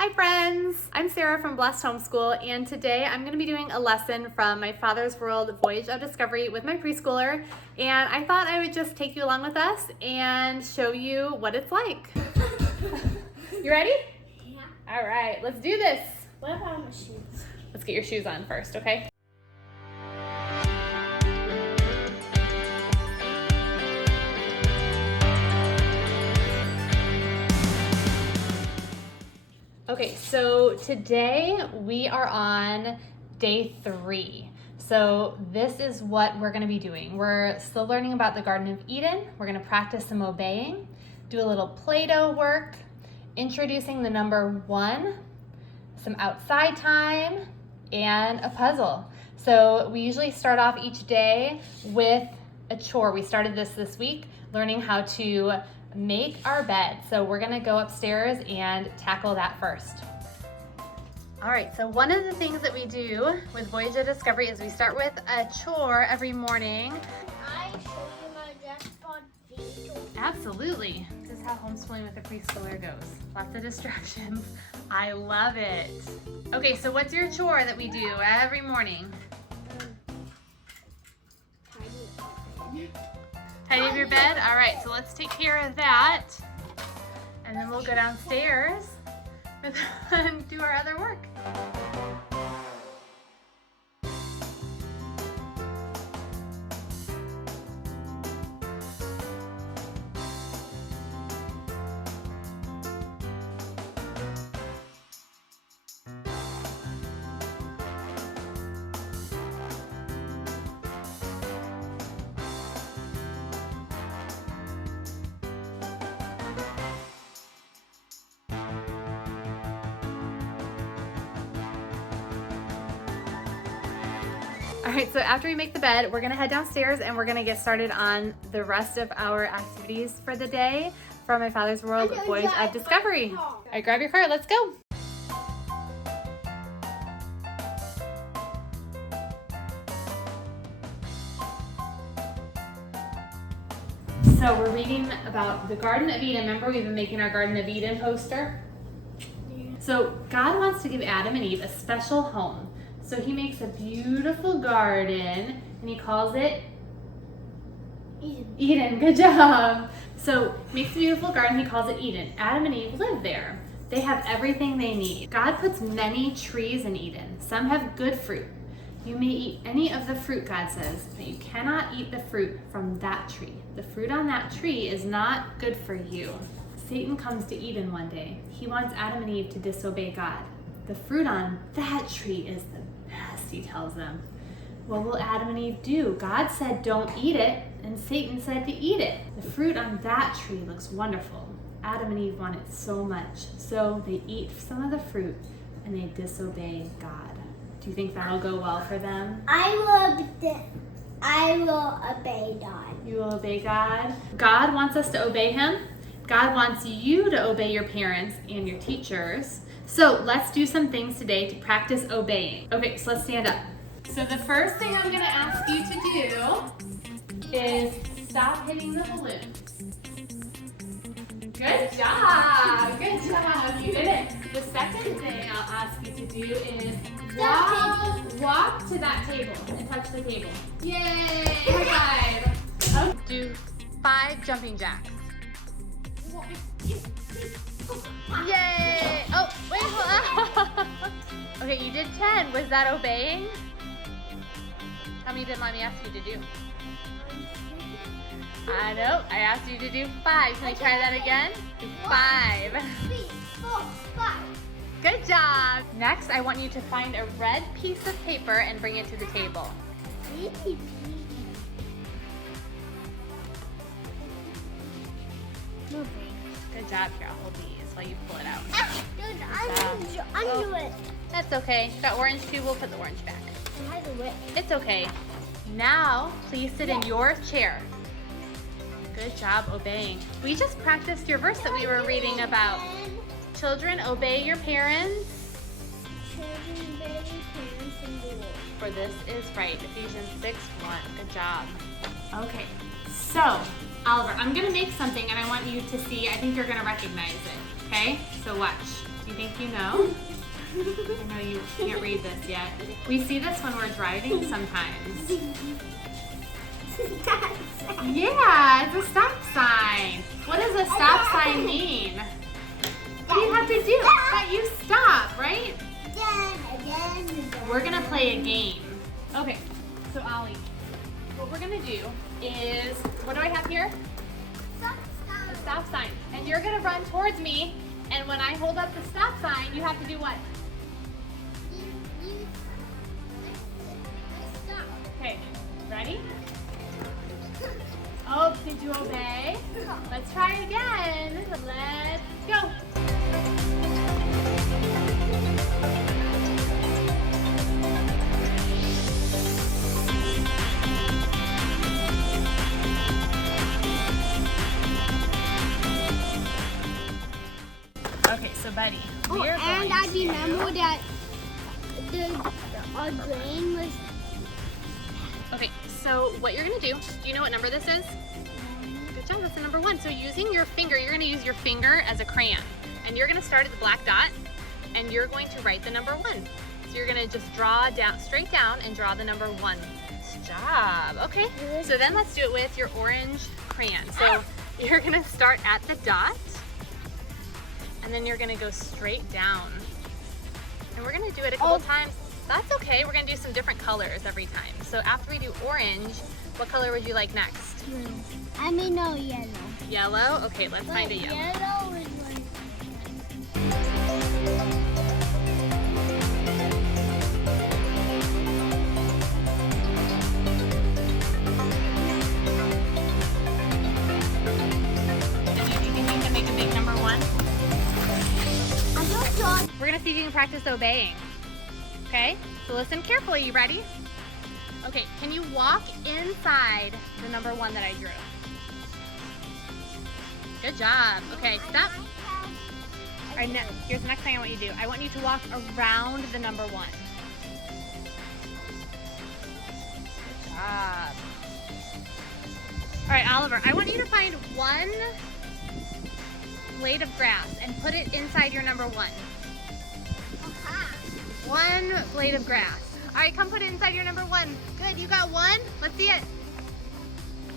Hi friends, I'm Sara from Blessed Homeschool, and today I'm going to be doing a lesson from my Father's World Voyage of Discovery with my preschooler, and I thought I would just take you along with us and show you what it's like. You ready? Yeah. All right, let's do this. What about my shoes? Let's get your shoes on first, okay? Okay, so today we are on day 3. So this is what we're going to be doing. We're still learning about the Garden of Eden. We're going to practice some obeying, do a little Plato work, introducing the number 1, some outside time, and a puzzle. So we usually start off each day with a chore. We started this week, learning how to make our bed. So we're gonna go upstairs and tackle that first. All right, so one of the things that we do with Voyage of Discovery is we start with a chore every morning. I show you my dress for video. Absolutely. This is how homeschooling with a preschooler goes. Lots of distractions. I love it. Okay, so what's your chore that we do every morning? Tidy up your bed? All right, so let's take care of that. And then we'll go downstairs and do our other work. All right, so after we make the bed, we're gonna head downstairs and we're gonna get started on the rest of our activities for the day from my Father's World Voyage of Discovery. All right, grab your car, let's go. So we're reading about the Garden of Eden. Remember, we've been making our Garden of Eden poster? Yeah. So God wants to give Adam and Eve a special home. So he makes a beautiful garden and he calls it Eden. Good job. So makes a beautiful garden, he calls it Eden. Adam and Eve live there. They have everything they need. God puts many trees in Eden. Some have good fruit. You may eat any of the fruit, God says, but you cannot eat the fruit from that tree. The fruit on that tree is not good for you. Satan comes to Eden one day. He wants Adam and Eve to disobey God. The fruit on that tree is the best, he tells them. What will Adam and Eve do? God said don't eat it, and Satan said to eat it. The fruit on that tree looks wonderful. Adam and Eve want it so much, so they eat some of the fruit and they disobey God. Do you think that'll go well for them? I will obey God. You will obey God? God wants us to obey him. God wants you to obey your parents and your teachers. So let's do some things today to practice obeying. Okay, so let's stand up. So the first thing I'm gonna ask you to do is stop hitting the balloon. Good job, good job, you did it. The second thing I'll ask you to do is walk to that table and touch the table. Yay, high five. Okay. Do 5 jumping jacks. Yay! Oh, wait, hold on. Okay, you did 10. Was that obeying? How many did mommy ask you to do? I know. I asked you to do 5. Can we try that again? 5. 3, 4, 5. Good job. Next, I want you to find a red piece of paper and bring it to the table. Good job. Here, I'll hold these while you pull it out. Undo it. That's okay. That orange too, we'll put the orange back. It has a whip. It's okay. Now, please sit in your chair. Good job obeying. We just practiced your verse that we were reading about. Children, obey your parents. Children, obey your parents and rules. For this is right. Ephesians 6:1. Good job. Okay, so Oliver, I'm gonna make something and I want you to see, I think you're gonna recognize it, okay? So watch. You think you know? I know you can't read this yet. We see this when we're driving sometimes. Yeah, it's a stop sign. What does a stop sign mean? What do you have to do? That you stop, right? We're gonna play a game. Okay, so Ollie, what we're gonna do is, what do I have here? A stop sign. And you're gonna run towards me, and when I hold up the stop sign, you have to do what? Okay, ready? Oh, did you obey? Let's try again. Let's go. Okay, so buddy, we are going and I to... remember that our brain was... Okay, so what you're gonna do you know what number this is? Good job, that's the number 1. So using your finger, you're gonna use your finger as a crayon. And you're gonna start at the black dot, and you're going to write the number 1. So you're gonna just draw down, straight down, and draw the number 1. Good job, okay. So then let's do it with your orange crayon. So you're gonna start at the dot, and then you're gonna go straight down. And we're gonna do it a couple times. That's okay, we're gonna do some different colors every time. So after we do orange, what color would you like next? I mean, no, yellow. Yellow? Okay, let's find a yellow. Yellow is like... And do you think you can make a big number 1? I'm not sure. We're gonna see if you can practice obeying. Okay, so listen carefully, you ready? Okay, can you walk inside the number 1 that I drew? Good job. Okay, stop. All right, now, here's the next thing I want you to do. I want you to walk around the number 1. Good job. All right, Oliver, I want you to find 1 blade of grass and put it inside your number 1. 1 blade of grass. All right, come put it inside your number 1. Good, you got 1? Let's see it.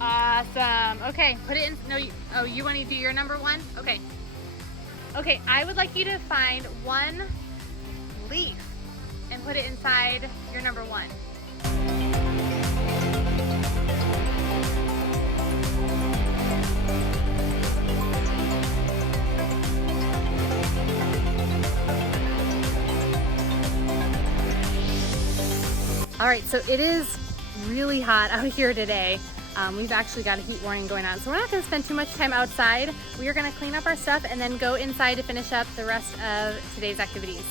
Awesome. Okay, put it in. No, you want to do your number 1? Okay. Okay, I would like you to find 1 leaf and put it inside your number 1. All right, so it is really hot out here today. We've actually got a heat warning going on, so we're not gonna spend too much time outside. We are gonna clean up our stuff and then go inside to finish up the rest of today's activities.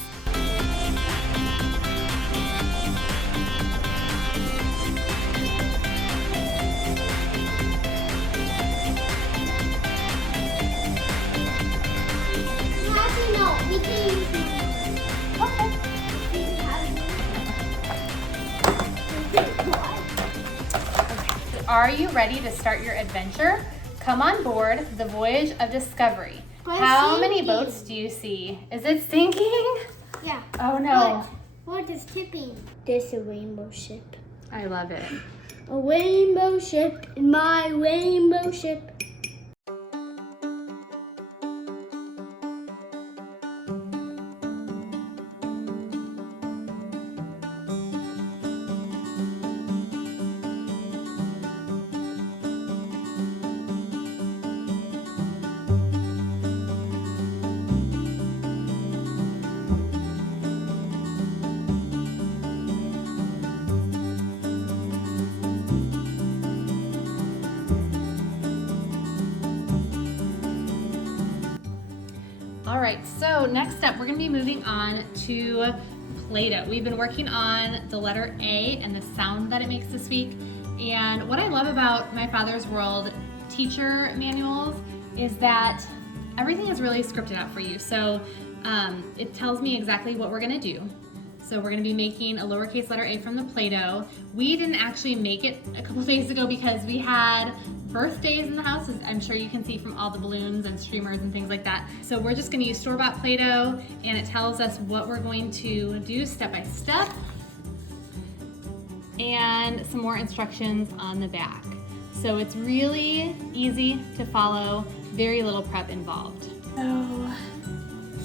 Actually, no, we can use mine. Okay. Are you ready to start your adventure? Come on board the Voyage of Discovery. But How many sinking. boats do you see? Is it sinking? Yeah. Oh no. What is tipping? There's a rainbow ship. I love it. A rainbow ship in my rainbow ship. All right, so next up, we're gonna be moving on to Plato. We've been working on the letter A and the sound that it makes this week. And what I love about My Father's World teacher manuals is that everything is really scripted out for you. So it tells me exactly what we're gonna do. So we're gonna be making a lowercase letter A from the Play-Doh. We didn't actually make it a couple days ago because we had birthdays in the house, as I'm sure you can see from all the balloons and streamers and things like that. So we're just gonna use store-bought Play-Doh, and it tells us what we're going to do step by step, and some more instructions on the back. So it's really easy to follow, very little prep involved. So,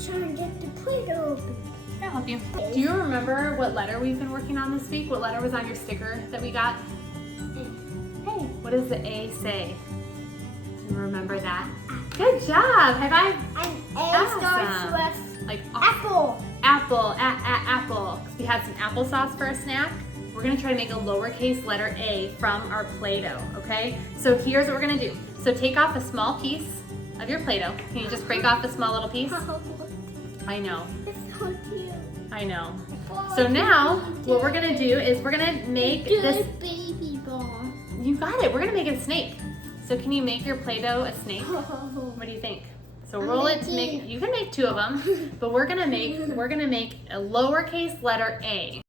Trying to get the Play-Doh open. I'll help you. Do you remember what letter we've been working on this week? What letter was on your sticker that we got? Hey, what does the A say? Do you remember that? Good job, high five. And A starts with like apple. Apple, apple. We had some applesauce for a snack. We're gonna try to make a lowercase letter A from our Play-Doh, okay? So here's what we're gonna do. So take off a small piece of your Play-Doh. Can you just break off a small little piece? I know. It's so cute. I know. So now, what we're gonna do is we're gonna make this baby ball. You got it. We're gonna make it a snake. So can you make your Play-Doh a snake? What do you think? So roll it to make. You can make 2 of them, but we're gonna make a lowercase letter A.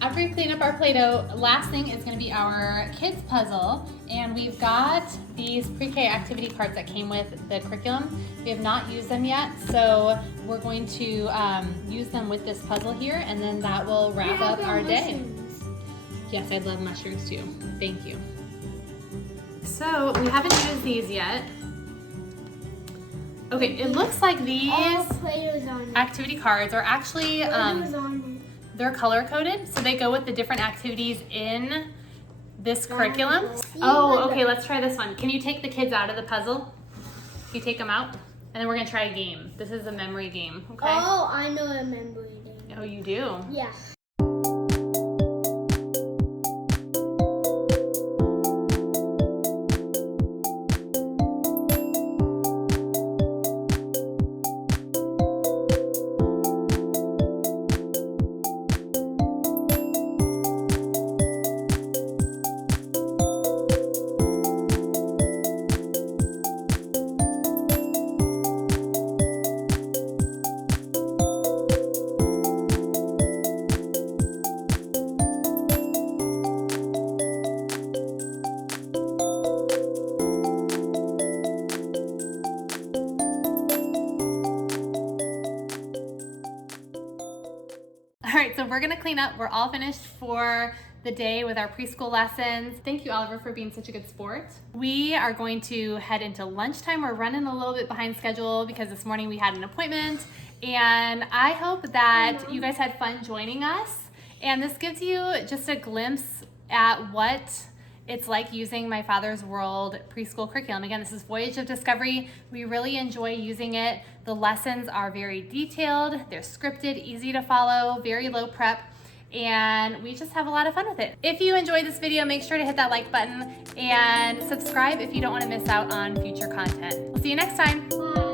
After we clean up our Play-Doh, last thing is going to be our kids puzzle, and we've got these pre-K activity cards that came with the curriculum. We have not used them yet, so we're going to use them with this puzzle here, and then that will wrap up our day. Yes, I love mushrooms too. Thank you. So we haven't used these yet. Okay, it looks like these activity cards are actually they're color coded, so they go with the different activities in this curriculum. Oh, okay, let's try this one. Can you take the kids out of the puzzle? You take them out, and then we're gonna try a game. This is a memory game, okay? Oh, I know a memory game. Oh, you do? Yeah. All right, so we're gonna clean up. We're all finished for the day with our preschool lessons. Thank you, Oliver, for being such a good sport. We are going to head into lunchtime. We're running a little bit behind schedule because this morning we had an appointment, and I hope that you guys had fun joining us. And this gives you just a glimpse at what it's like using My Father's World preschool curriculum. Again, this is Voyage of Discovery. We really enjoy using it. The lessons are very detailed, they're scripted, easy to follow, very low prep, and we just have a lot of fun with it. If you enjoyed this video, make sure to hit that like button and subscribe if you don't want to miss out on future content. We'll see you next time. Bye.